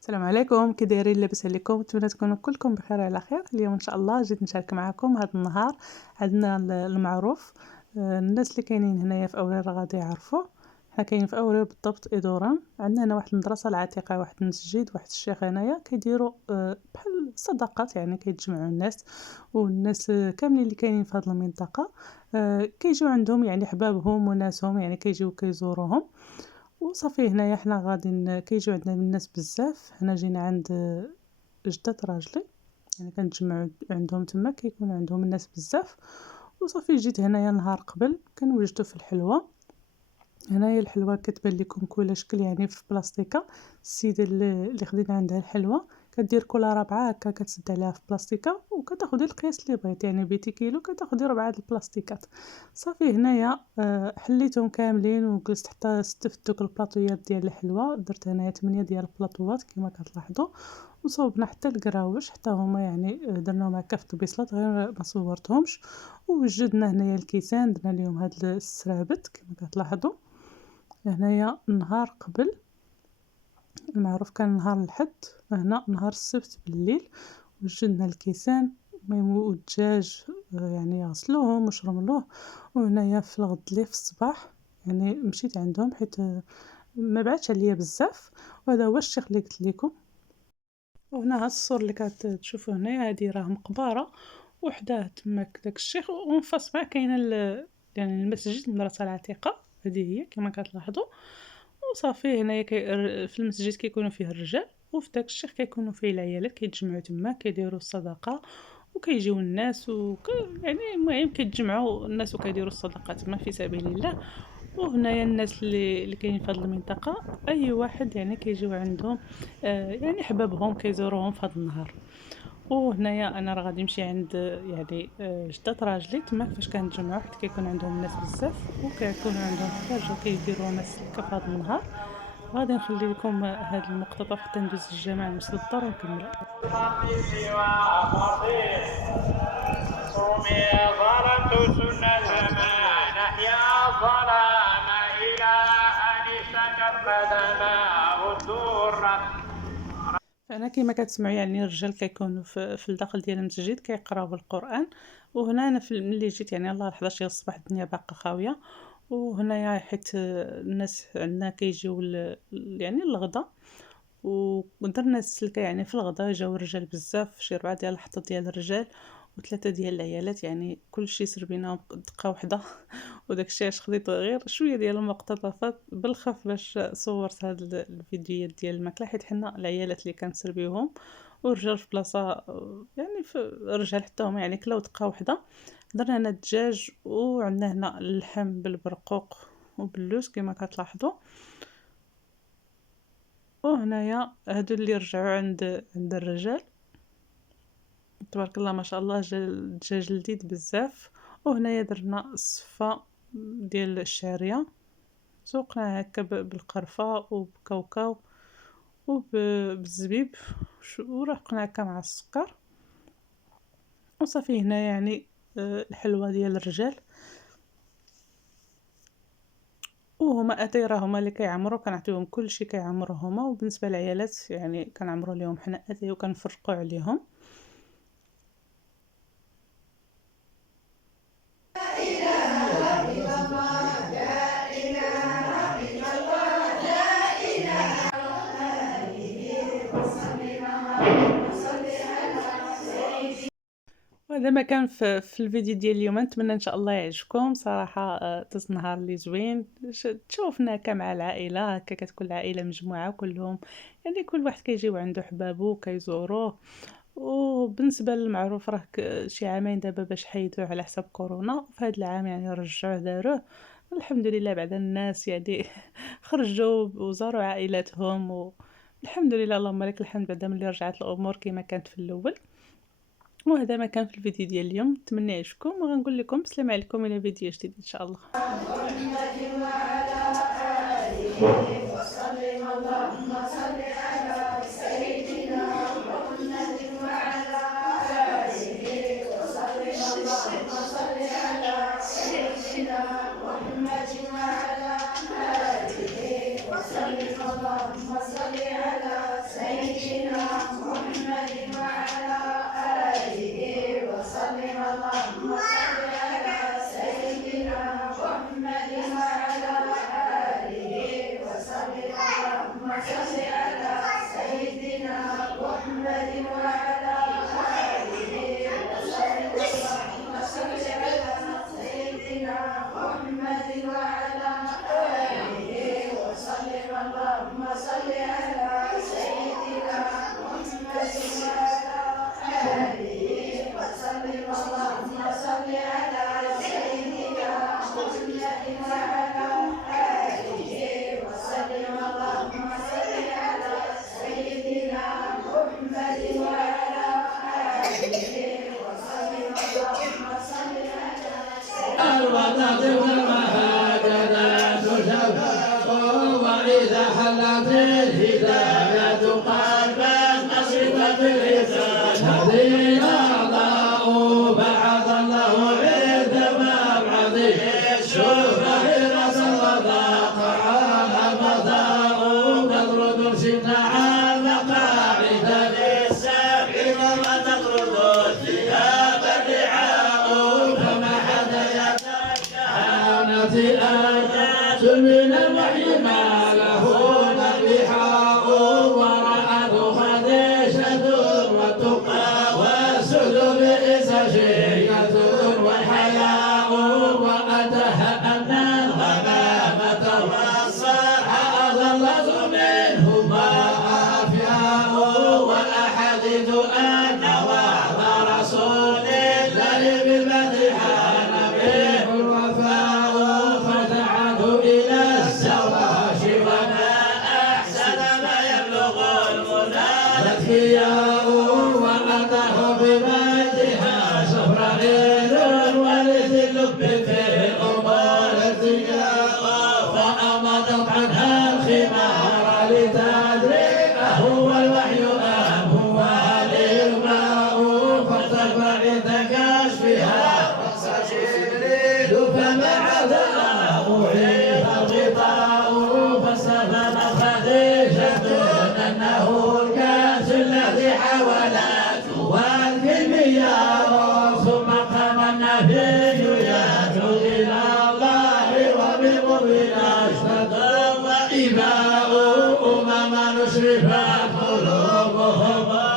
السلام عليكم، كي دايرين؟ لاباس عليكم؟ نتمنى تكونوا كلكم بخير وعلى خير. اليوم ان شاء الله جيت نشارك معكم هذا النهار. عندنا المعروف. الناس اللي كاينين هنايا في اورير غادي يعرفوا. حنا كاين في اورير بالضبط ادوران. عندنا هنا واحد المدرسه العتيقه، واحد المسجد، واحد الشيخ هنايا كيديروا بحال صدقات، يعني كيتجمعوا الناس. والناس كاملين اللي كاينين في هذه المنطقه كيجيو عندهم يعني حبابهم وناسهم، يعني كيجيو كيزوروهم. وصافي هنايا حنا غاديين كيجيو عندنا الناس بزاف. هنا جينا عند جدة راجلي، يعني كنتجمعوا عندهم تما، كيكون عندهم الناس بزاف. وصافي جيت هنايا نهار قبل كنوجدو في الحلوى. هنايا الحلوى كتبان لكم كل شكل، يعني في بلاستيكه. السيده اللي خدينا عندها الحلوى كدير كل ربعه هكا، كتسد عليها في بلاستيكه وكتاخدي القياس اللي بغيتي، يعني بيتي كيلو كتاخدي ربعه د البلاستيكات. صافي هنايا حليتهم كاملين وجلست حتى ستفت دوك البلاطويات ديال الحلوى. درت هنايا 8 ديال البلاطوات كما كتلاحظوا. وصوبنا حتى الكراوش حتى هما، يعني درناهم هكا في البيصلات غير ما صورتهمش. ووجدنا هنايا الكيسان، درنا اليوم هاد السرابت كما كتلاحظوا. هنايا نهار قبل المعروف كان نهار الحد، هنا نهار السبت بالليل وجدنا الكيسان والدجاج. يعني غسلوهم وشرملوه. وهنايا في الغد لي في الصباح يعني مشيت عندهم، حيت ما بعدش عليا بزاف. وهذا هو الشيخ اللي قلت لكم. وهنا هاد الصور اللي كتشوفوا هنايا هادي راه مقبره، وحداه تماك داك الشيخ، ومن فاس معاه كاينه يعني المسجد، المدرسه العتيقه. هذه هي كما كتلاحظوا. وصافي هنايا في المسجد كيكونوا فيه الرجال، وفي داك الشيخ كيكونوا فيه العيالات، كيتجمعوا تما كيديروا الصدقه. وكيجيو الناس يعني المهم كيتجمعوا الناس وكيديروا الصدقات تما في سبيل الله. وهنايا الناس اللي كاينين في هذه المنطقه، اي واحد يعني كيجيو عندهم يعني حبابهم كيزوروهم في هذا النهار. وهنايا انا راه غادي نمشي عند يعني جدة راجلي تما فاش كنتجمعوا، حيت كيكون عندهم الناس بزاف وكيكون عندهم حتى الرجال كيديروا ناس السكه في هذا النهار. غادي نخلي لكم هذا المقتطف حتى ندوز الجامع لمسجد الدار ونكمل. صومي ظلمت سنة ما نحيا ظلام إلى أن استكبد ما الدر. فانا كما كتسمعوا يعني الرجال كيكونوا في الداخل ديال المسجد كيقراو القران. وهنا انا ملي جيت يعني الله 11 ديال الصباح الدنيا باقا خاويه. وهنايا حيت الناس عندنا كيجيو يعني الغدا. ودرنا السلكه يعني في الغدا جاو الرجال بزاف، شي 4 ديال الحطات ديال الرجال وثلاثه ديال العيالات، يعني كلشي سربيناهم دقه واحده. وداكشي علاش خديت غير شويه ديال المقتطفات بالخف باش صورت هاد الفيديوهات ديال الماكله، حيت حنا العيالات اللي كنسربيوهم والرجال في بلاصه يعني في الرجال حتى هما يعني كلاو دقه واحده. درنا هنا الدجاج وعندنا هنا اللحم بالبرقوق وباللوز كما كتلاحظوا. وهنايا هادو اللي رجعوا عند الرجال، تبارك الله ما شاء الله، جا الدجاج لذيذ بزاف. وهنايا درنا الصفه ديال الشعريه، سوقناه هكا بالقرفه وبكاوكاو وبالزبيب، ورقنا هكا مع السكر. وصافي هنا يعني الحلوى ديال الرجال. وهما اتاي راه هما اللي كيعمروا، كنعطيوهم كلشي كيعمروا هما. وبالنسبه للعيالات يعني كنعمروا ليهم حنا اتاي وكنفرقوا عليهم. وهذا ما كان في الفيديو ديال اليوم. نتمنى ان شاء الله يعجبكم صراحه. داز نهار اللي زوين، تشوفنا هكا مع العائله، هكا كتكون العائله مجموعه كلهم، يعني كل واحد كيجيو عنده حبابو كيزوروه. وبالنسبه للمعروف راه شي عامين دابا باش حيدوه على حساب كورونا، وفي هذا العام يعني رجعوه داروه. الحمد لله بعد الناس يعني خرجوا وزاروا عائلاتهم. والحمد لله اللهم لك الحمد بعد ملي رجعت الامور كما كانت في الاول. وهذا ما كان في الفيديو ديال اليوم، نتمنى يعجبكم وغنقول لكم السلام عليكم الى فيديو جديد ان شاء الله. صل على سيدنا محمد وعلى آله وصحبه اللهم صل على سيدنا محمد وعلى آله وسلم اللهم صل على سيدنا محمد وعلى آله وسلم اللهم صل على سيدنا محمد وعلى آله وسلم اللهم صل على سيدنا محمد وعلى آله وسلم اللهم صل على وإذا حلت الهداية قلبا نشطت اللسان هذه الأعضاء بعث الله عند مبعثه الشهرة رسلت على المضاء تطرد السن على قاعدة للسبعين وتطرد الثياب الرعاء فما هديت الكهانة آيات من الوحي ما له نبيحاء ورأت خديجة والتقى والسد بئس شيئة والحياء وأتاها أن الغمامة والصرح أظلت منهما أفياء والأحاديث أن وعد رسول الله بالمدحان به الوفاء فدعته إلى الزواج وما أحسن ما يبلغ المنى الأذكياء وأتاه بمجدها شفرائيل ولذي اللب في الأمور التجاء فأمضت عنها الخمار لتدري أهو الوحي أم هو الإغماء فارتفع كشفها رأس جبريل فما عذاه حيث الغطاء فاستفاد خديجة أنه الكاس الذي حولته والكمياء ثم قام النبي يدعو إلى الله وبالقرب أشهد وإباء أمما نشرفت قلوبهم